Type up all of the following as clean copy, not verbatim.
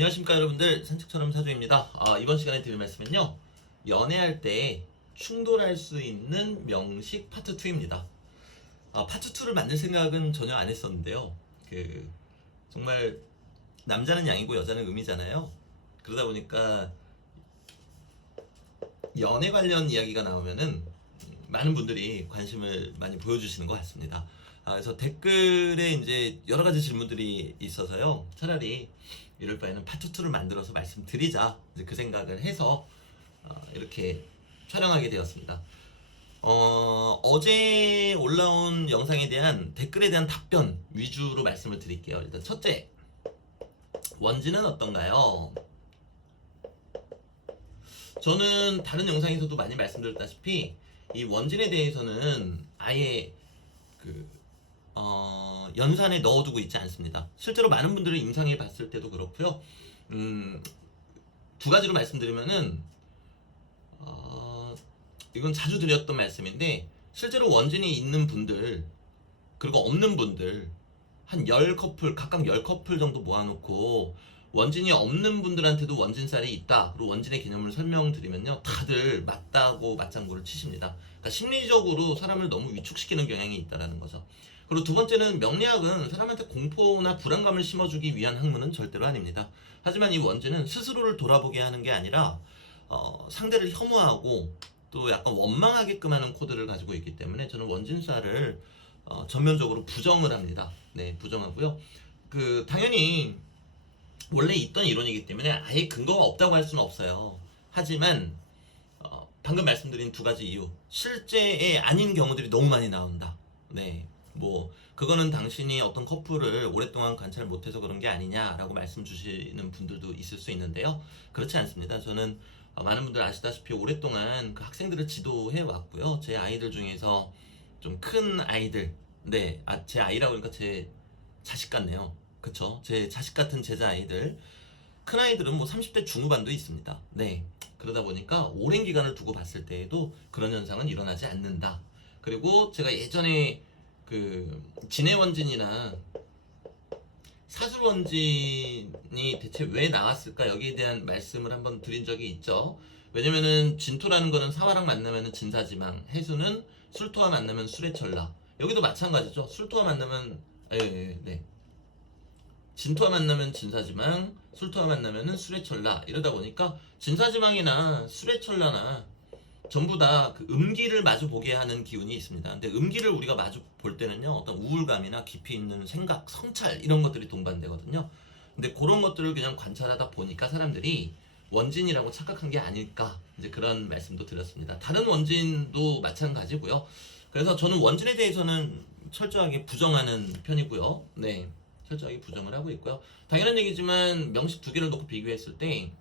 안녕하십니까 여러분들, 산책처럼 사주입니다. 이번 시간에 드릴 말씀은요, 연애할 때 충돌할 수 있는 명식 파트 2입니다. 파트 2를 만들 생각은 전혀 안 했었는데요, 정말 남자는 양이고 여자는 음이잖아요. 그러다 보니까 연애 관련 이야기가 나오면은 많은 분들이 관심을 많이 보여주시는 것 같습니다. 그래서 댓글에 이제 여러 가지 질문들이 있어서요, 차라리 이럴 바에는 파트 2를 만들어서 말씀드리자, 이제 그 생각을 해서 이렇게 촬영하게 되었습니다. 어제 올라온 영상에 대한 댓글에 대한 답변 위주로 말씀을 드릴게요. 일단 첫째, 원진은 어떤가요? 저는 다른 영상에서도 많이 말씀드렸다시피 이 원진에 대해서는 아예 연산에 넣어두고 있지 않습니다. 실제로 많은 분들을 임상에 봤을 때도 그렇고요. 두 가지로 말씀드리면은 이건 자주 드렸던 말씀인데, 실제로 원진이 있는 분들 그리고 없는 분들 한 10커플, 각각 10커플 정도 모아놓고 원진이 없는 분들한테도 원진살이 있다, 그리고 원진의 개념을 설명드리면요, 다들 맞다고 맞장구를 치십니다. 그러니까 심리적으로 사람을 너무 위축시키는 경향이 있다는 거죠. 그리고 두 번째는, 명리학은 사람한테 공포나 불안감을 심어주기 위한 학문은 절대로 아닙니다. 하지만 이 원진은 스스로를 돌아보게 하는 게 아니라 상대를 혐오하고 또 약간 원망하게끔 하는 코드를 가지고 있기 때문에 저는 원진살을 전면적으로 부정을 합니다. 네, 부정하고요. 당연히 원래 있던 이론이기 때문에 아예 근거가 없다고 할 수는 없어요. 하지만 방금 말씀드린 두 가지 이유, 실제에 아닌 경우들이 너무 많이 나온다. 네, 그거는 당신이 어떤 커플을 오랫동안 관찰 못해서 그런 게 아니냐라고 말씀 주시는 분들도 있을 수 있는데요, 그렇지 않습니다. 저는 많은 분들 아시다시피 오랫동안 그 학생들을 지도해 왔고요. 제 아이들 중에서 좀 큰 아이들, 네, 제 아이라고 하니까 제 자식 같네요. 그쵸? 제 자식 같은 제자 아이들, 큰 아이들은 30대 중후반도 있습니다. 네, 그러다 보니까 오랜 기간을 두고 봤을 때에도 그런 현상은 일어나지 않는다. 그리고 제가 예전에 진해원진이나 사술원진이 대체 왜 나왔을까, 여기에 대한 말씀을 한번 드린 적이 있죠. 왜냐면은 진토라는 거는 사화랑 만나면은 진사지망, 해수는 술토와 만나면 술해철라. 여기도 마찬가지죠. 술토와 만나면 네. 진토와 만나면 진사지망, 술토와 만나면은 술해철라. 이러다 보니까 진사지망이나 술해철라나 전부 다 음기를 마주 보게 하는 기운이 있습니다. 근데 음기를 우리가 마주 볼 때는요, 어떤 우울감이나 깊이 있는 생각, 성찰, 이런 것들이 동반되거든요. 근데 그런 것들을 그냥 관찰하다 보니까 사람들이 원진이라고 착각한 게 아닐까, 이제 그런 말씀도 드렸습니다. 다른 원진도 마찬가지고요. 그래서 저는 원진에 대해서는 철저하게 부정하는 편이고요. 네, 철저하게 부정을 하고 있고요. 당연한 얘기지만 명식 두 개를 놓고 비교했을 때,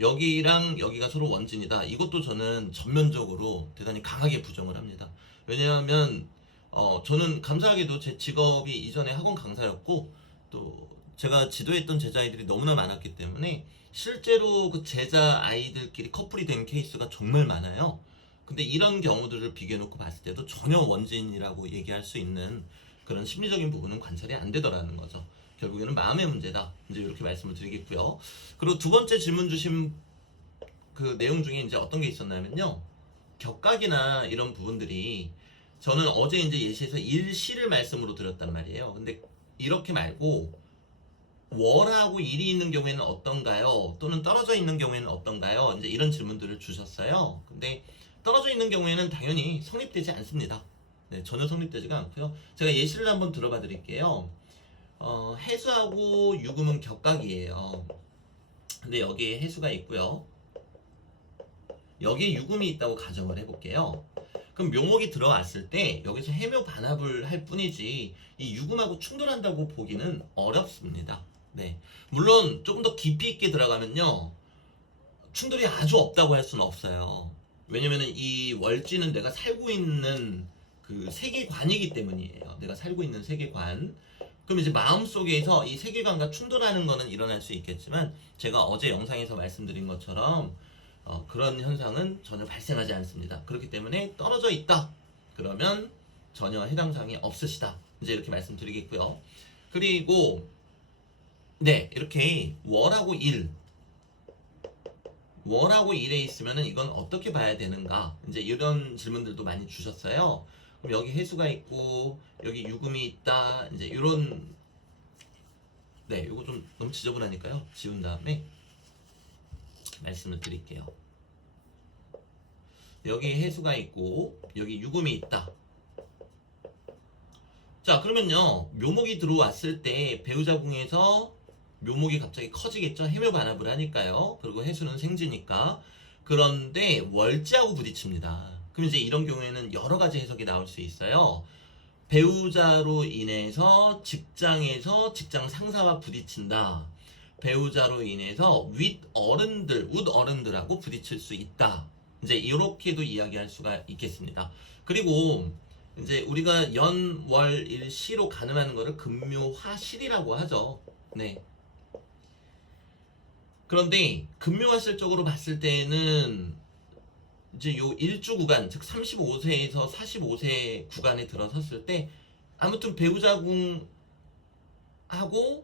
여기랑 여기가 서로 원진이다, 이것도 저는 전면적으로 대단히 강하게 부정을 합니다. 왜냐하면 저는 감사하게도 제 직업이 이전에 학원 강사였고, 또 제가 지도했던 제자아이들이 너무나 많았기 때문에 실제로 그 제자 아이들끼리 커플이 된 케이스가 정말 많아요. 근데 이런 경우들을 비교해놓고 봤을 때도 전혀 원진이라고 얘기할 수 있는 그런 심리적인 부분은 관찰이 안 되더라는 거죠. 결국에는 마음의 문제다, 이제 이렇게 말씀을 드리겠고요. 그리고 두 번째 질문 주신 그 내용 중에 이제 어떤 게 있었냐면요, 격각이나 이런 부분들이, 저는 어제 이제 예시에서 일시를 말씀으로 드렸단 말이에요. 근데 이렇게 말고 월하고 일이 있는 경우에는 어떤가요? 또는 떨어져 있는 경우에는 어떤가요? 이제 이런 질문들을 주셨어요. 근데 떨어져 있는 경우에는 당연히 성립되지 않습니다. 네, 전혀 성립되지가 않고요. 제가 예시를 한번 들어봐 드릴게요. 해수하고 유금은 격각이에요. 근데 여기에 해수가 있고요, 여기에 유금이 있다고 가정을 해볼게요. 그럼 묘목이 들어왔을 때 여기서 해묘 반합을 할 뿐이지 이 유금하고 충돌한다고 보기는 어렵습니다. 네, 물론 조금 더 깊이 있게 들어가면요, 충돌이 아주 없다고 할 수는 없어요. 왜냐면은 이 월지는 내가 살고 있는 그 세계관이기 때문이에요. 내가 살고 있는 세계관. 그럼 이제 마음속에서 이 세계관과 충돌하는 거는 일어날 수 있겠지만, 제가 어제 영상에서 말씀드린 것처럼 그런 현상은 전혀 발생하지 않습니다. 그렇기 때문에 떨어져 있다 그러면 전혀 해당 사항이 없으시다, 이제 이렇게 말씀드리겠고요. 그리고 네, 이렇게 월하고 일, 월하고 일에 있으면은 이건 어떻게 봐야 되는가? 이제 이런 질문들도 많이 주셨어요. 그럼 여기 해수가 있고 여기 유금이 있다. 이제 이런 네, 이거 좀 너무 지저분하니까요. 지운 다음에 말씀을 드릴게요. 여기 해수가 있고 여기 유금이 있다. 자, 그러면요. 묘목이 들어왔을 때 배우자궁에서 묘목이 갑자기 커지겠죠. 해묘반합을 하니까요. 그리고 해수는 생지니까. 그런데 월지하고 부딪힙니다. 그럼 이제 이런 경우에는 여러 가지 해석이 나올 수 있어요. 배우자로 인해서 직장에서 직장 상사와 부딪힌다. 배우자로 인해서 윗 어른들, 웃 어른들하고 부딪힐 수 있다. 이제 이렇게도 이야기할 수가 있겠습니다. 그리고 이제 우리가 연, 월, 일, 시로 가늠하는 거를 금묘화실이라고 하죠. 네. 그런데 금묘화실적으로 봤을 때는 이제 요 일주 구간, 즉 35세에서 45세 구간에 들어섰을 때 아무튼 배우자궁하고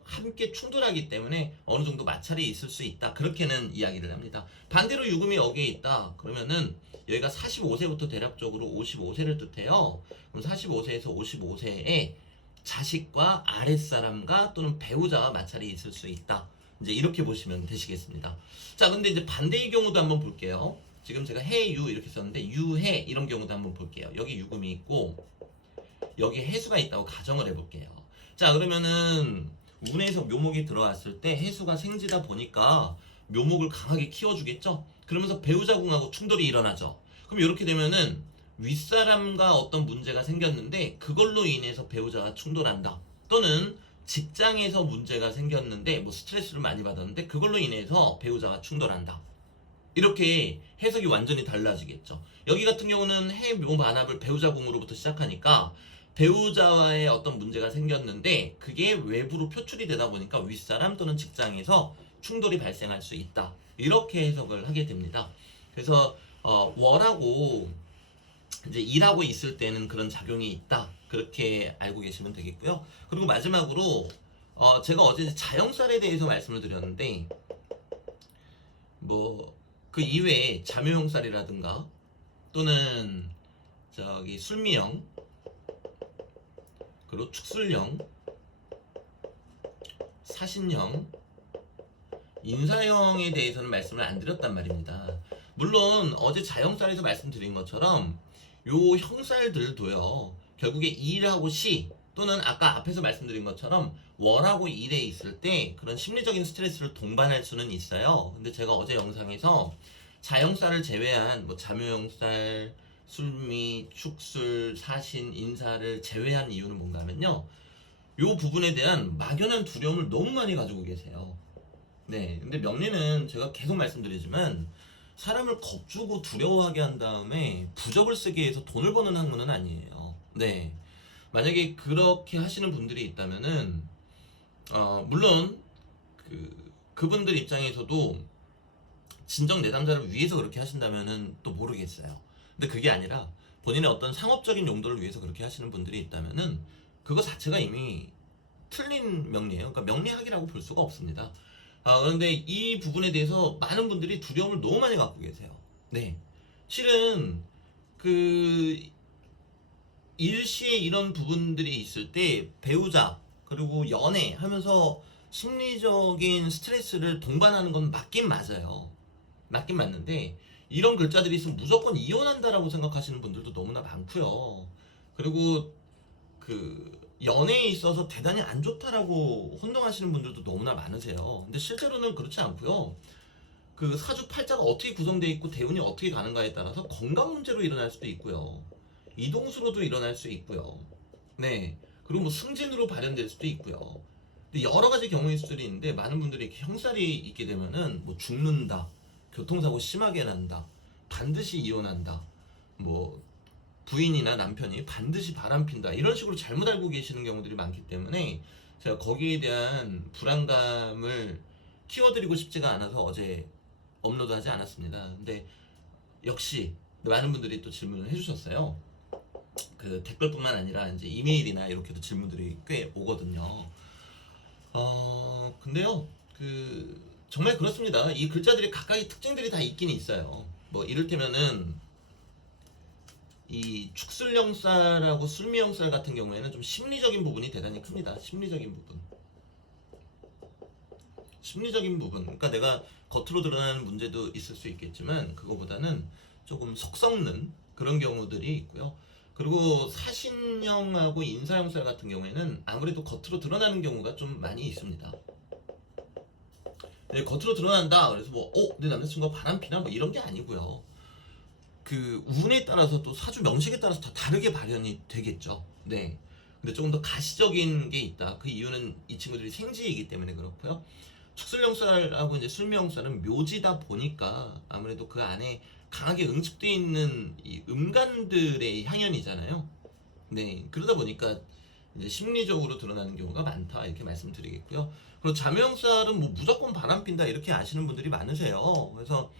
함께 충돌하기 때문에 어느 정도 마찰이 있을 수 있다. 그렇게는 이야기를 합니다. 반대로 유금이 여기에 있다. 그러면은 여기가 45세부터 대략적으로 55세를 뜻해요. 그럼 45세에서 55세에 자식과 아랫사람과 또는 배우자와 마찰이 있을 수 있다. 이제 이렇게 보시면 되시겠습니다. 자, 근데 이제 반대의 경우도 한번 볼게요. 지금 제가 해유 이렇게 썼는데 유해 이런 경우도 한번 볼게요. 여기 유금이 있고 여기 해수가 있다고 가정을 해볼게요. 자, 그러면은 운에서 묘목이 들어왔을 때 해수가 생지다 보니까 묘목을 강하게 키워주겠죠. 그러면서 배우자궁하고 충돌이 일어나죠. 그럼 이렇게 되면은 윗사람과 어떤 문제가 생겼는데 그걸로 인해서 배우자가 충돌한다. 또는 직장에서 문제가 생겼는데 뭐 스트레스를 많이 받았는데 그걸로 인해서 배우자가 충돌한다. 이렇게 해석이 완전히 달라지겠죠. 여기 같은 경우는 해묘반합을 배우자궁으로부터 시작하니까 배우자와의 어떤 문제가 생겼는데 그게 외부로 표출이 되다 보니까 윗사람 또는 직장에서 충돌이 발생할 수 있다. 이렇게 해석을 하게 됩니다. 그래서 월하고 이제 일하고 있을 때는 그런 작용이 있다. 그렇게 알고 계시면 되겠고요. 그리고 마지막으로 제가 어제 자영살에 대해서 말씀을 드렸는데 뭐 그 이외에 자묘형살이라든가 또는 저기 술미형 그리고 축술형 사신형 인사형에 대해서는 말씀을 안 드렸단 말입니다. 물론 어제 자형살에서 말씀드린 것처럼 요 형살들도요 결국에 일하고 시 또는 아까 앞에서 말씀드린 것처럼 월하고 일에 있을 때 그런 심리적인 스트레스를 동반할 수는 있어요. 근데 제가 어제 영상에서 자형살을 제외한 뭐 자묘형살, 술미, 축술, 사신, 인사를 제외한 이유는 뭔가 하면요 요 부분에 대한 막연한 두려움을 너무 많이 가지고 계세요. 네, 근데 명리는 제가 계속 말씀드리지만 사람을 겁주고 두려워하게 한 다음에 부적을 쓰게 해서 돈을 버는 학문은 아니에요. 네, 만약에 그렇게 하시는 분들이 있다면은 물론 그분들 입장에서도 진정 내담자를 위해서 그렇게 하신다면은 또 모르겠어요. 근데 그게 아니라 본인의 어떤 상업적인 용도를 위해서 그렇게 하시는 분들이 있다면은 그거 자체가 이미 틀린 명리예요. 그러니까 명리학이라고 볼 수가 없습니다. 그런데 이 부분에 대해서 많은 분들이 두려움을 너무 많이 갖고 계세요. 네. 실은 그 일시에 이런 부분들이 있을 때 배우자 그리고 연애 하면서 심리적인 스트레스를 동반하는 건 맞긴 맞아요. 맞긴 맞는데 이런 글자들이 있으면 무조건 이혼한다라고 생각하시는 분들도 너무나 많고요. 그리고 그 연애에 있어서 대단히 안 좋다라고 혼동하시는 분들도 너무나 많으세요. 근데 실제로는 그렇지 않고요. 그 사주팔자가 어떻게 구성되어 있고 대운이 어떻게 가는가에 따라서 건강 문제로 일어날 수도 있고요. 이동수로도 일어날 수 있고요. 네. 그리고 뭐 승진으로 발현될 수도 있고요. 근데 여러 가지 경우일 수도 있는데 많은 분들이 이렇게 형살이 있게 되면은 뭐 죽는다, 교통사고 심하게 난다, 반드시 이혼한다, 뭐 부인이나 남편이 반드시 바람핀다 이런 식으로 잘못 알고 계시는 경우들이 많기 때문에 제가 거기에 대한 불안감을 키워드리고 싶지가 않아서 어제 업로드하지 않았습니다. 근데 역시 많은 분들이 또 질문을 해주셨어요. 그 댓글뿐만 아니라 이제 이메일이나 이렇게도 질문들이 꽤 오거든요. 근데 근데요, 정말 그렇습니다. 이 글자들이 각각의 특징들이 다 있긴 있어요. 뭐 이를테면은 이 축술영살하고 술미영살 같은 경우에는 좀 심리적인 부분이 대단히 큽니다. 심리적인 부분. 그러니까 내가 겉으로 드러나는 문제도 있을 수 있겠지만 그거보다는 조금 속 썩는 그런 경우들이 있고요. 그리고 사신형하고 인사형살 같은 경우에는 아무래도 겉으로 드러나는 경우가 좀 많이 있습니다. 네, 겉으로 드러난다. 그래서 내 남자친구가 바람피나 뭐 이런 게 아니고요. 그 운에 따라서 또 사주 명식에 따라서 다 다르게 발현이 되겠죠. 네. 근데 조금 더 가시적인 게 있다. 그 이유는 이 친구들이 생지이기 때문에 그렇고요. 축술영살하고 이제 술미영살은 묘지다 보니까 아무래도 그 안에 강하게 응축되어 있는 이 음간들의 향연이잖아요. 네. 그러다 보니까 이제 심리적으로 드러나는 경우가 많다. 이렇게 말씀드리겠고요. 그리고 자명살은 뭐 무조건 바람핀다. 이렇게 아시는 분들이 많으세요. 그래서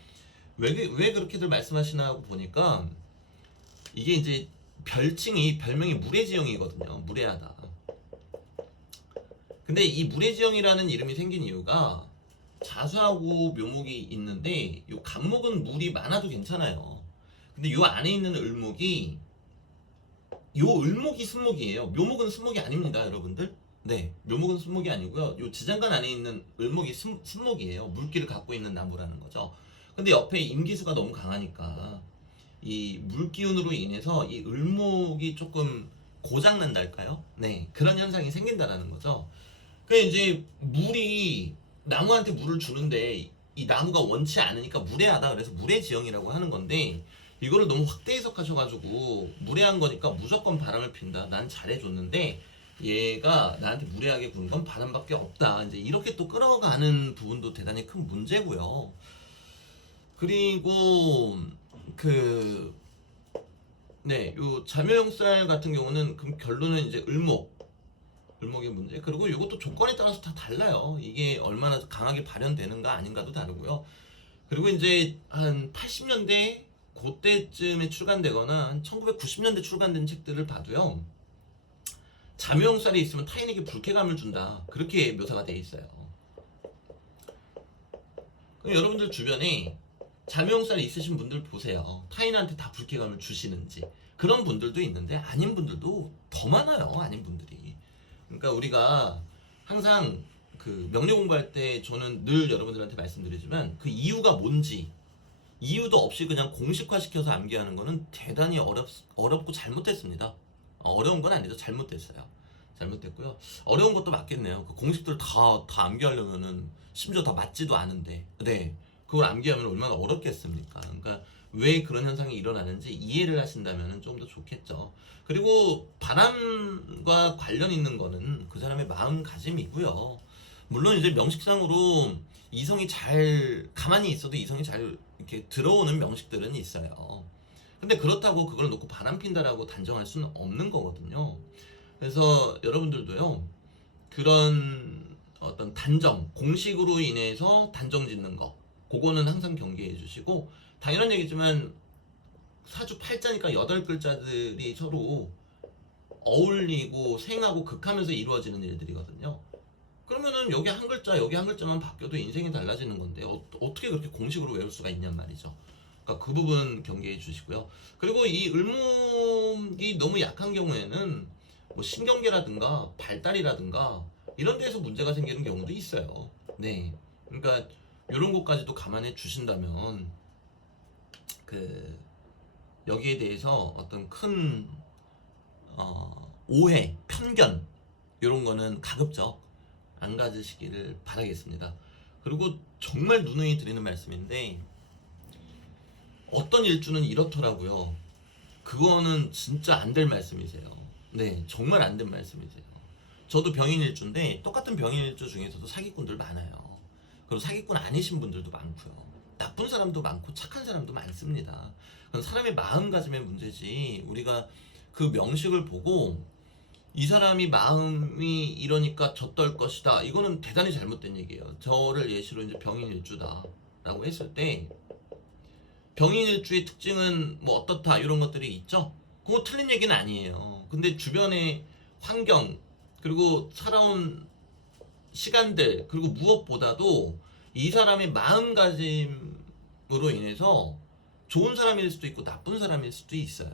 왜 그렇게들 말씀하시나 하고 보니까 이게 이제 별명이 무례지형이거든요. 무례하다. 근데 이 무례지형이라는 이름이 생긴 이유가 자수하고 묘목이 있는데 요 간목은 물이 많아도 괜찮아요. 근데 요 안에 있는 을목이 요 을목이 순목이에요. 묘목은 순목이 아닙니다, 여러분들. 네, 묘목은 순목이 아니고요. 요 지장간 안에 있는 을목이 순목이에요. 물기를 갖고 있는 나무라는 거죠. 근데 옆에 임기수가 너무 강하니까 이 물기운으로 인해서 이 을목이 조금 고장난달까요? 네, 그런 현상이 생긴다라는 거죠. 그 이제 물이 나무한테 물을 주는데 이 나무가 원치 않으니까 무례하다. 그래서 무례지형이라고 하는 건데 이거를 너무 확대 해석하셔가지고 무례한 거니까 무조건 바람을 핀다. 난 잘해줬는데 얘가 나한테 무례하게 구는 건 바람밖에 없다. 이제 이렇게 또 끌어가는 부분도 대단히 큰 문제고요. 그리고 요 자묘형살 같은 경우는 그럼 결론은 이제 을목의 문제. 그리고 이것도 조건에 따라서 다 달라요. 이게 얼마나 강하게 발현되는가 아닌가도 다르고요. 그리고 이제 한 80년대 그때쯤에 출간되거나 한 1990년대 출간된 책들을 봐도요. 자묘형살이 있으면 타인에게 불쾌감을 준다. 그렇게 묘사가 돼 있어요. 그럼 여러분들 주변에 자묘형살이 있으신 분들 보세요. 타인한테 다 불쾌감을 주시는지. 그런 분들도 있는데 아닌 분들도 더 많아요. 아닌 분들이. 그러니까 우리가 항상 그 명리 공부할 때 저는 늘 여러분들한테 말씀드리지만 그 이유가 뭔지 이유도 없이 그냥 공식화시켜서 암기하는 거는 대단히 어렵고 잘못됐습니다. 어려운 건 아니죠. 잘못됐고요. 어려운 것도 맞겠네요. 그 공식들 다 암기하려면은 심지어 다 맞지도 않은데, 네, 그걸 암기하면 얼마나 어렵겠습니까? 그러니까 왜 그런 현상이 일어나는지 이해를 하신다면 좀 더 좋겠죠. 그리고 바람과 관련 있는 거는 그 사람의 마음가짐이고요. 물론 이제 명식상으로 이성이 잘 가만히 있어도 이성이 잘 이렇게 들어오는 명식들은 있어요. 근데 그렇다고 그걸 놓고 바람 핀다라고 단정할 수는 없는 거거든요. 그래서 여러분들도요, 그런 어떤 단정, 공식으로 인해서 단정 짓는 거, 그거는 항상 경계해 주시고, 당연한 얘기지만 사주 팔자니까 8글자들이 서로 어울리고 생하고 극하면서 이루어지는 일들이거든요. 그러면은 여기 한 글자 여기 한 글자만 바뀌어도 인생이 달라지는 건데 어떻게 그렇게 공식으로 외울 수가 있냔 말이죠. 그러니까 그 부분 경계해 주시고요. 그리고 이 을목이 너무 약한 경우에는 뭐 신경계라든가 발달이라든가 이런 데서 문제가 생기는 경우도 있어요. 네, 그러니까 이런 것까지도 감안해 주신다면 여기에 대해서 어떤 큰 오해, 편견 이런 거는 가급적 안 가지시기를 바라겠습니다. 그리고 정말 누누이 드리는 말씀인데 어떤 일주는 이렇더라고요. 그거는 진짜 안 될 말씀이세요. 네, 정말 안 된 말씀이세요. 저도 병인일주인데 똑같은 병인일주 중에서도 사기꾼들 많아요. 그리고 사기꾼 아니신 분들도 많고요. 나쁜 사람도 많고 착한 사람도 많습니다. 그건 사람의 마음가짐의 문제지 우리가 그 명식을 보고 이 사람이 마음이 이러니까 젖떨 것이다. 이거는 대단히 잘못된 얘기예요. 저를 예시로 이제 병인일주다라고 했을 때 병인일주의 특징은 뭐 어떻다 이런 것들이 있죠. 그거 틀린 얘기는 아니에요. 근데 주변의 환경 그리고 살아온 시간들, 그리고 무엇보다도 이 사람의 마음가짐으로 인해서 좋은 사람일 수도 있고 나쁜 사람일 수도 있어요.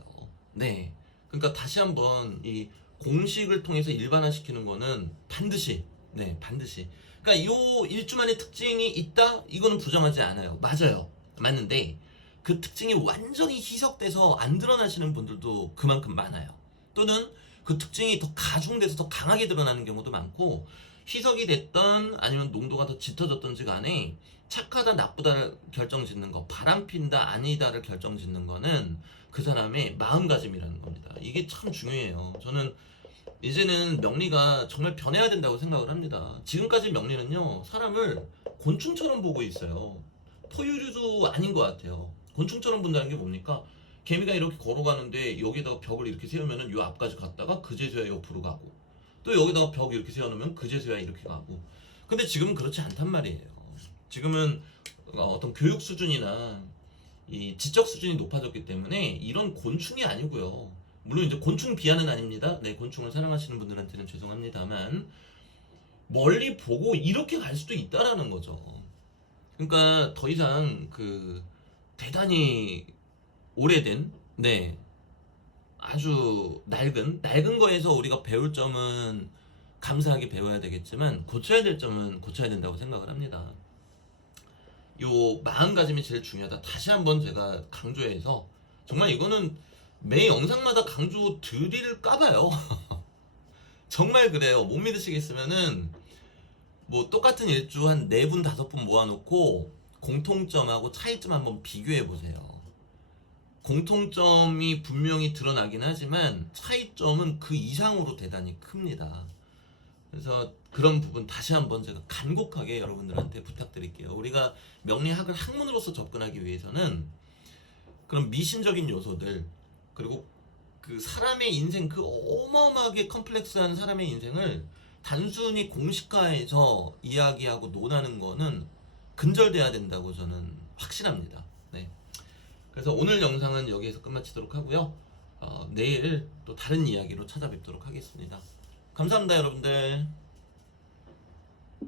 네. 그러니까 다시 한번 이 공식을 통해서 일반화시키는 거는 반드시, 네, 반드시. 그러니까 요 일주만의 특징이 있다? 이거는 부정하지 않아요. 맞아요. 맞는데 그 특징이 완전히 희석돼서 안 드러나시는 분들도 그만큼 많아요. 또는 그 특징이 더 가중돼서 더 강하게 드러나는 경우도 많고, 희석이 됐던 아니면 농도가 더 짙어졌던지 간에 착하다 나쁘다를 결정짓는 거, 바람핀다 아니다를 결정짓는 거는 그 사람의 마음가짐이라는 겁니다. 이게 참 중요해요. 저는 이제는 명리가 정말 변해야 된다고 생각을 합니다. 지금까지 명리는요, 사람을 곤충처럼 보고 있어요. 포유류도 아닌 것 같아요. 곤충처럼 본다는 게 뭡니까? 개미가 이렇게 걸어가는데 여기다가 벽을 이렇게 세우면은 요 앞까지 갔다가 그제서야 옆으로 가고, 또 여기다가 벽 이렇게 세워놓으면 그제서야 이렇게 가고. 근데 지금은 그렇지 않단 말이에요. 지금은 어떤 교육 수준이나 이 지적 수준이 높아졌기 때문에 이런 곤충이 아니고요. 물론 이제 곤충 비하는 아닙니다. 네, 곤충을 사랑하시는 분들한테는 죄송합니다만 멀리 보고 이렇게 갈 수도 있다라는 거죠. 그러니까 더 이상 그 대단히 오래된, 네, 아주 낡은 거에서 우리가 배울 점은 감사하게 배워야 되겠지만 고쳐야 될 점은 고쳐야 된다고 생각을 합니다. 요 마음가짐이 제일 중요하다. 다시 한번 제가 강조해서, 정말 이거는 매 영상마다 강조 드릴까봐요. 정말 그래요. 못 믿으시겠으면은 뭐 똑같은 일주 한 4분 5분 모아놓고 공통점하고 차이점 한번 비교해 보세요. 공통점이 분명히 드러나긴 하지만 차이점은 그 이상으로 대단히 큽니다. 그래서 그런 부분 다시 한번 제가 간곡하게 여러분들한테 부탁드릴게요. 우리가 명리학을 학문으로서 접근하기 위해서는 그런 미신적인 요소들, 그리고 그 사람의 인생, 그 어마어마하게 컴플렉스한 사람의 인생을 단순히 공식화해서 이야기하고 논하는 거는 근절돼야 된다고 저는 확신합니다. 네. 그래서 오늘 영상은 여기에서 끝마치도록 하고요. 내일 또 다른 이야기로 찾아뵙도록 하겠습니다. 감사합니다, 여러분들.